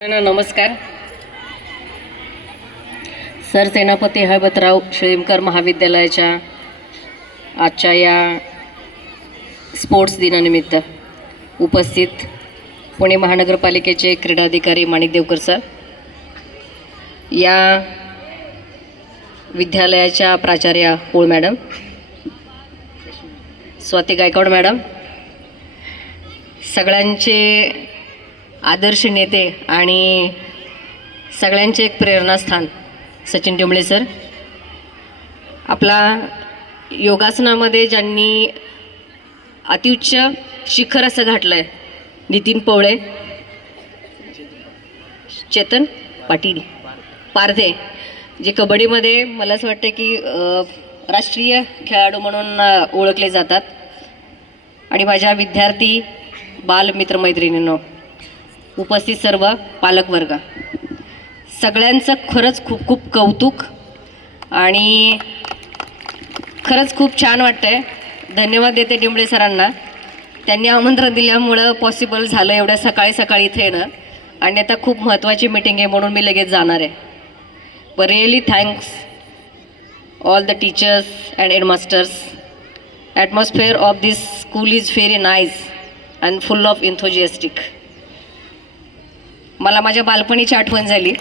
नमस्कार. सरसेनापती हैबतराव शिळीमकर महाविद्यालयाच्या आजच्या या स्पोर्ट्स दिनानिमित्त उपस्थित पुणे महानगरपालिकेचे क्रीडाधिकारी माणिक देवकर सर, या विद्यालयाच्या प्राचार्या पोळ मॅडम, स्वाती गायकवाड मॅडम, सगळ्यांचे आदर्श नेते आणि सगळ्यांचे एक प्रेरणास्थान सचिन टिंबळे सर, आपला योगासनामध्ये ज्यांनी अतिउच्च शिखर असं घातलं आहे, नितीन पवळे, चेतन पाटील पारधे, जे कबड्डीमध्ये मला असं वाटतं की राष्ट्रीय खेळाडू म्हणून ओळखले जातात, आणि माझ्या विद्यार्थी बाल मित्रमैत्रिणींनो, उपस्थित सर्व पालकवर्ग, सगळ्यांचं खरंच खूप खूप कौतुक आणि खरंच खूप छान वाटतंय. धन्यवाद देते टिंबळे सरांना, त्यांनी आमंत्रण दिल्यामुळं पॉसिबल झालं एवढ्या सकाळी सकाळी इथे येणं, आणि आता खूप महत्त्वाची मीटिंग आहे म्हणून मी लगेच जाणार आहे. पण really thanks all the teachers and headmasters. Atmosphere of this school is very nice and full of enthusiastic. मला माझ्या बालपणीची आठवण झाली,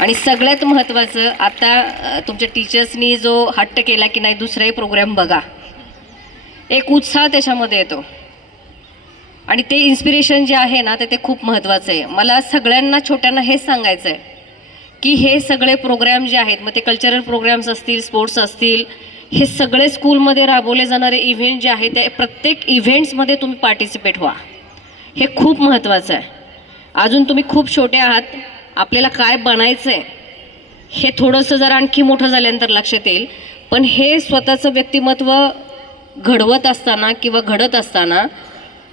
आणि सगळ्यात महत्त्वाचं आता तुमच्या टीचर्सनी जो हट्ट केला की नाही दुसराही प्रोग्राम बघा, एक उत्साह त्याच्यामध्ये येतो, आणि ते इन्स्पिरेशन जे आहे ना ते खूप महत्त्वाचं आहे. मला सगळ्यांना छोट्यांना हेच सांगायचं आहे की हे सगळे प्रोग्राम जे आहेत, मग ते कल्चरल प्रोग्राम्स असतील, स्पोर्ट्स असतील, हे सगळे स्कूलमध्ये राबवले जाणारे इव्हेंट जे आहेत त्या प्रत्येक इव्हेंट्समध्ये तुम्ही पार्टिसिपेट व्हा, हे खूप महत्त्वाचं आहे. अजून तुम्ही खूप छोटे आहात, आपल्याला काय बनायचं आहे हे थोडंसं जर आणखी मोठं झाल्यानंतर लक्षात येईल, पण हे स्वतःचं व्यक्तिमत्व घडवत असताना किंवा घडत असताना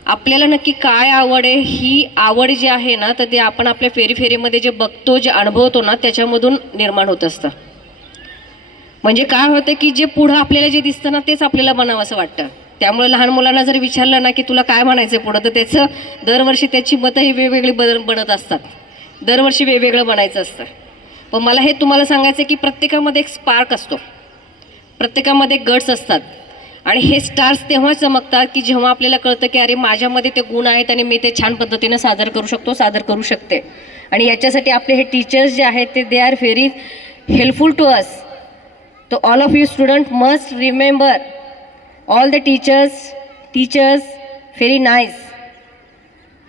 आपल्याला नक्की काय आवड आहे, ही आवड जी आहे ना तर ते आपण आपल्या फेरीमध्ये जे बघतो, जे अनुभवतो ना त्याच्यामधून निर्माण होत असतं. म्हणजे काय होतं की जे पुढं आपल्याला जे दिसतं ना तेच आपल्याला बनावं असं वाटतं. त्यामुळे लहान मुलांना जर विचारलं ना की तुला काय म्हणायचं आहे पुढं, तर त्याचं दरवर्षी त्याची मतं ही वेगवेगळी बनत असतात, दरवर्षी वेगवेगळं बनायचं असतं. पण मला हे तुम्हाला सांगायचं आहे की प्रत्येकामध्ये एक स्पार्क असतो, प्रत्येकामध्ये गट्स असतात, आणि हे स्टार्स तेव्हा चमकतात की जेव्हा आपल्याला कळतं की अरे माझ्यामध्ये ते गुण आहेत आणि मी ते छान पद्धतीनं सादर करू शकतो, सादर करू शकते. आणि याच्यासाठी आपले हे टीचर्स जे आहेत ते they are very helpful to us. To all of you student must remember all the teachers very nice,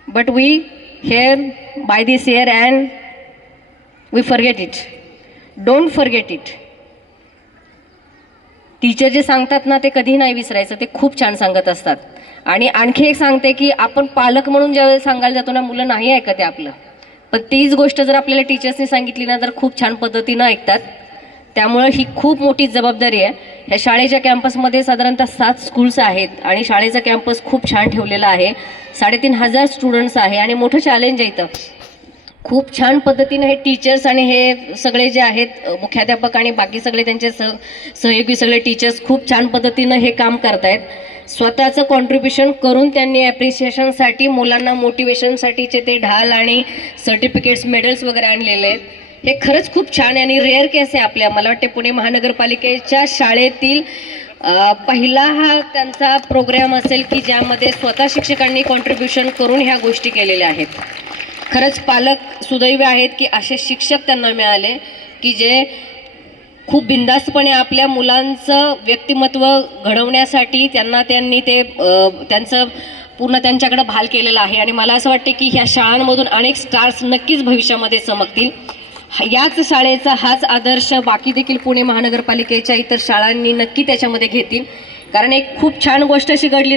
but we here by this year and we forget it. Don't forget it. Teacher जे सांगतात ना ते कधी नाही विसरायचं, ते खूप छान सांगत असतात. आणि आणखी एक सांगते की आपण पालक म्हणून ज्यावेळेस सांगायला जातो ना, मुलं नाही ऐकत आहे आपलं, पण तीच गोष्ट जर आपल्याला टीचर्सनी सांगितली ना तर खूप छान पद्धतीनं ऐकतात. त्यामुळे ही खूप मोठी जबाबदारी आहे. ह्या शाळेच्या कॅम्पसमध्ये साधारणतः 7 स्कूल्स आहेत, आणि शाळेचा कॅम्पस खूप छान ठेवलेला आहे. 3,500 स्टुडंट्स आहे, आणि मोठं चॅलेंज आहे इथं. खूप छान पद्धतीने हे टीचर्स आणि हे सगळे जे आहेत मुख्याध्यापक आणि बाकी सगळे त्यांचे सहयोगी सगळे टीचर्स खूप छान पद्धतीनं हे काम करतायत. स्वतःचं कॉन्ट्रीब्युशन करून त्यांनी ॲप्रिसिएशनसाठी मुलांना मोटिवेशनसाठीचे ते ढाल आणि सर्टिफिकेट्स, मेडल्स वगैरे आणलेले आहेत. हे खरंच खूप छान आहे, आणि रेअर केस आहे आपल्या, मला वाटते पुणे महानगरपालिकेच्या शाळेतील पहिला हा त्यांचा प्रोग्राम असेल की ज्यामध्ये स्वतः शिक्षकांनी कॉन्ट्रीब्युशन करून ह्या गोष्टी केलेल्या आहेत. खरंच पालक सुदैवी आहेत की असे शिक्षक त्यांना मिळाले की जे खूप बिनधास्तपणे आपल्या मुलांचं व्यक्तिमत्व घडवण्यासाठी त्यांनी ते त्यांचं पूर्ण त्यांच्याकडे भाल केलेलं आहे. आणि मला असं वाटते की ह्या शाळांमधून अनेक स्टार्स नक्कीच भविष्यामध्ये चमकतील. याच शाळेचा हाच आदर्श बाकी देखील पुणे महानगरपालिकेच्या इतर शाळांनी नक्की त्याच्यामध्ये घेतील, कारण एक खूप छान गोष्ट अशी घडली